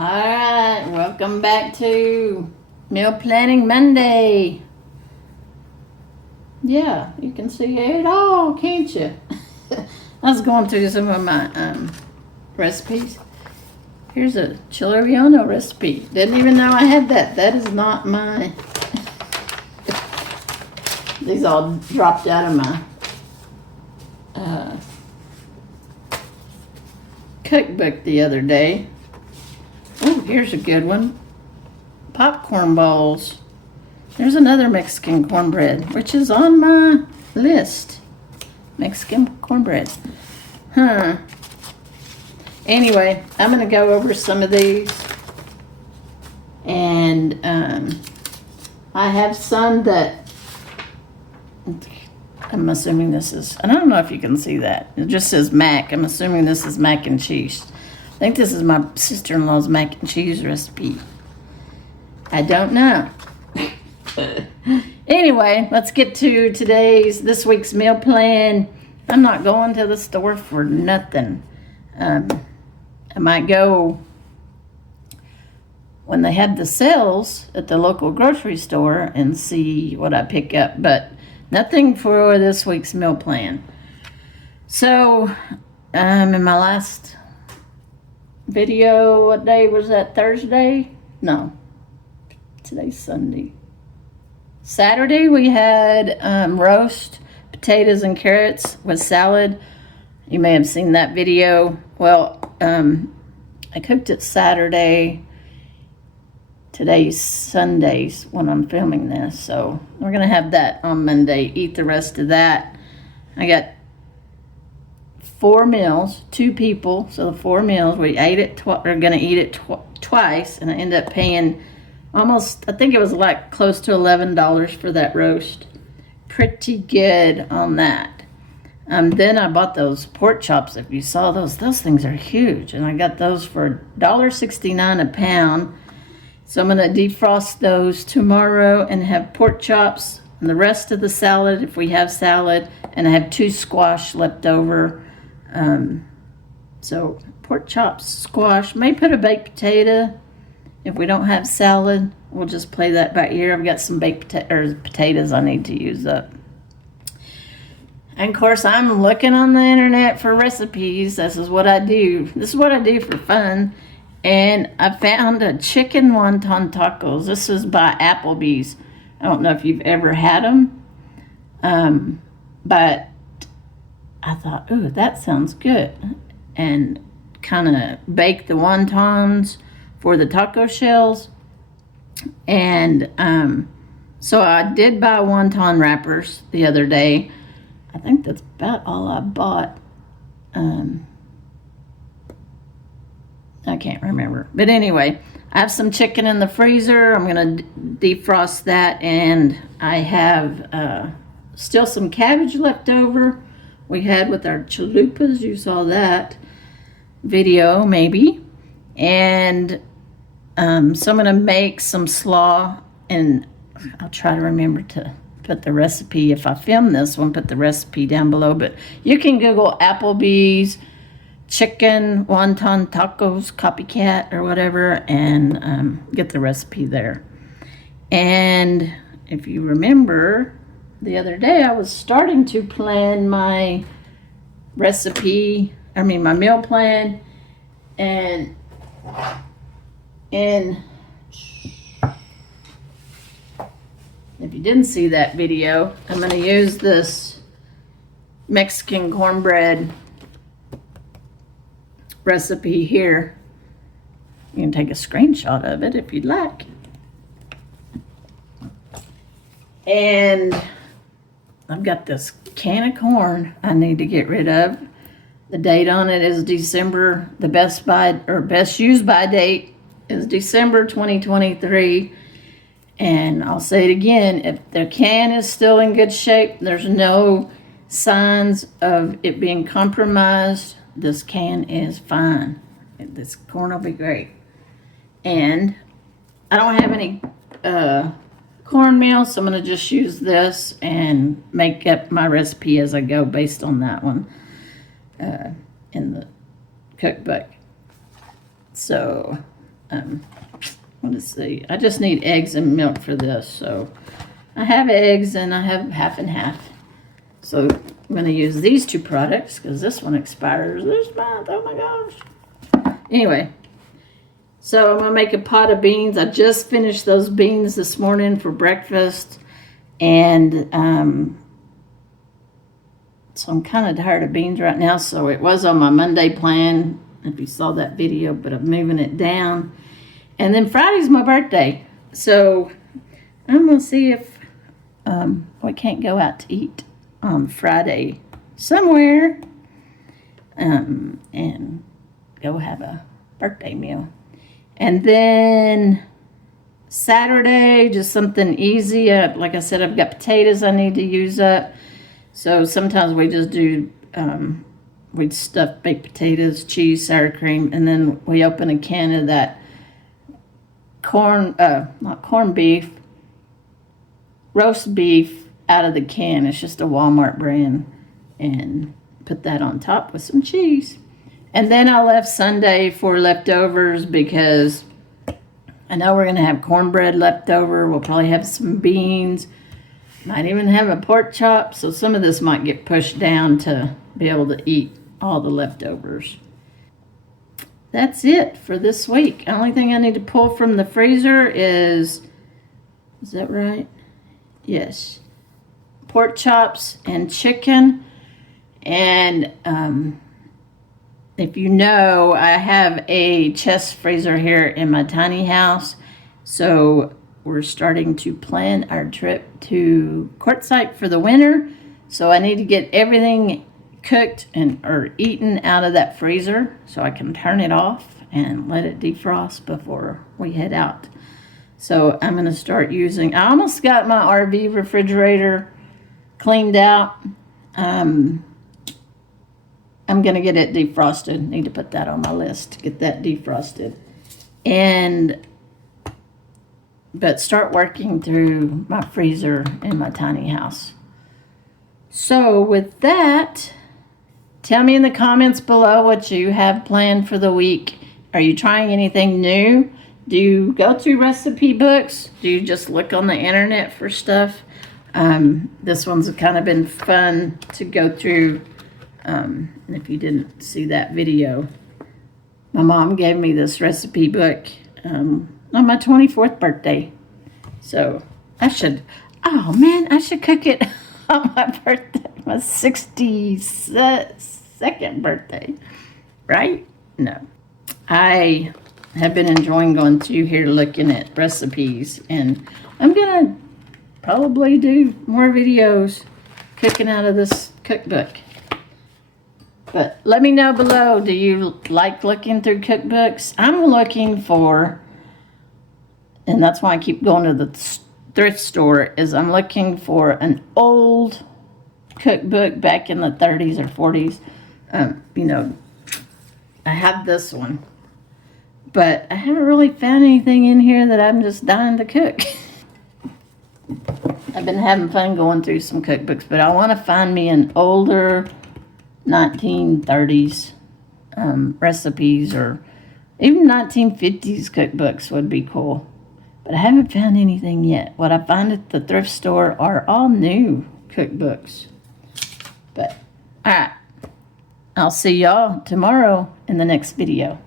Alright, welcome back to Meal Planning Monday. Yeah, you can see it all, can't you? I was going through some of my recipes. Here's a chiloriano recipe. Didn't even know I had that. That is not my... These all dropped out of my cookbook the other day. Oh, here's a good one. Popcorn balls. There's another Mexican cornbread, which is on my list. Mexican cornbread. Huh. Anyway, I'm going to go over some of these. And I have some that I'm assuming this is, I don't know if you can see that. It just says mac. I'm assuming this is mac and cheese. I think this is my sister-in-law's mac and cheese recipe. I don't know. Anyway, let's get to this week's meal plan. I'm not going to the store for nothing. I might go when they have the sales at the local grocery store and see what I pick up, but nothing for this week's meal plan. So, in my last video, what day was that? Thursday? No. Today's Sunday. Saturday we had roast potatoes and carrots with salad. You may have seen that video. Well, I cooked it Saturday. Today's Sundays when I'm filming this, so we're gonna have that on Monday. Eat the rest of that. I got 4 meals, 2 people, so the 4 meals. We ate it. We're gonna eat it twice, and I ended up paying almost. I think it was like close to $11 for that roast. Pretty good on that. Then I bought those pork chops. If you saw those things are huge, and I got those for $1.69 a pound. So I'm going to defrost those tomorrow and have pork chops and the rest of the salad if we have salad. And I have 2 squash left over. So pork chops, squash. May put a baked potato if we don't have salad. We'll just play that by ear. I've got some baked potatoes I need to use up. And of course, I'm looking on the internet for recipes. This is what I do. This is what I do for fun. And I found a chicken wonton tacos. This is by Applebee's. I don't know if you've ever had them. But I thought, ooh, that sounds good. And kind of bake the wontons for the taco shells. And so I did buy wonton wrappers the other day. I think that's about all I bought. I can't remember. But anyway, I have some chicken in the freezer. I'm going to defrost that. And I have still some cabbage left over. We had with our chalupas. You saw that video, maybe. And so I'm going to make some slaw. And I'll try to remember to put the recipe. If I film this one, put the recipe down below. But you can Google Applebee's chicken wonton tacos copycat or whatever and get the recipe there. And if you remember the other day, I was starting to plan my recipe, my meal plan, and if you didn't see that video, I'm going to use this Mexican cornbread recipe here. You can take a screenshot of it if you'd like. And I've got this can of corn I need to get rid of. The date on it is December. The best used by date is December 2023. And I'll say it again, if the can is still in good shape, there's no signs of it being compromised, this can is fine. This corn will be great. And I don't have any cornmeal, so I'm going to just use this and make up my recipe as I go based on that one in the cookbook. So let's see. I just need eggs and milk for this. So I have eggs and I have half and half. So I'm going to use these two products because this one expires this month. Oh my gosh. Anyway, so I'm going to make a pot of beans. I just finished those beans this morning for breakfast. And so I'm kind of tired of beans right now. So it was on my Monday plan, if you saw that video, but I'm moving it down. And then Friday's my birthday. So I'm going to see if we can't go out to eat on Friday somewhere and go have a birthday meal. And then Saturday, just something easy. Like I said, I've got potatoes I need to use up. So sometimes we just do, we'd stuff baked potatoes, cheese, sour cream, and then we open a can of that not corned beef, roast beef out of the can. It's just a Walmart brand, and put that on top with some cheese. And then I left Sunday for leftovers because I know we're going to have cornbread left over. We'll probably have some beans. Might even have a pork chop. So some of this might get pushed down to be able to eat all the leftovers. That's it for this week. The only thing I need to pull from the freezer is that right? Yes. Pork chops and chicken. And if you know, I have a chest freezer here in my tiny house. So we're starting to plan our trip to Quartzsite for the winter. So I need to get everything cooked or eaten out of that freezer so I can turn it off and let it defrost before we head out. So I'm going to start using, I almost got my RV refrigerator cleaned out. I'm going to get it defrosted. Need to put that on my list to get that defrosted. But start working through my freezer in my tiny house. So with that, tell me in the comments below what you have planned for the week. Are you trying anything new? Do you go through recipe books? Do you just look on the internet for stuff? This one's kind of been fun to go through. If you didn't see that video, my mom gave me this recipe book on my 24th birthday. So I should cook it on my birthday, my 62nd birthday, right? No. I have been enjoying going through here looking at recipes, and I'm going to probably do more videos cooking out of this cookbook. But let me know below, do you like looking through cookbooks? I'm looking for, and that's why I keep going to the thrift store, is I'm looking for an old cookbook back in the 30s or 40s. I have this one, but I haven't really found anything in here that I'm just dying to cook. I've been having fun going through some cookbooks, but I want to find me an older 1930s recipes, or even 1950s cookbooks would be cool. But I haven't found anything yet. What I find at the thrift store are all new cookbooks. But, alright. I'll see y'all tomorrow in the next video.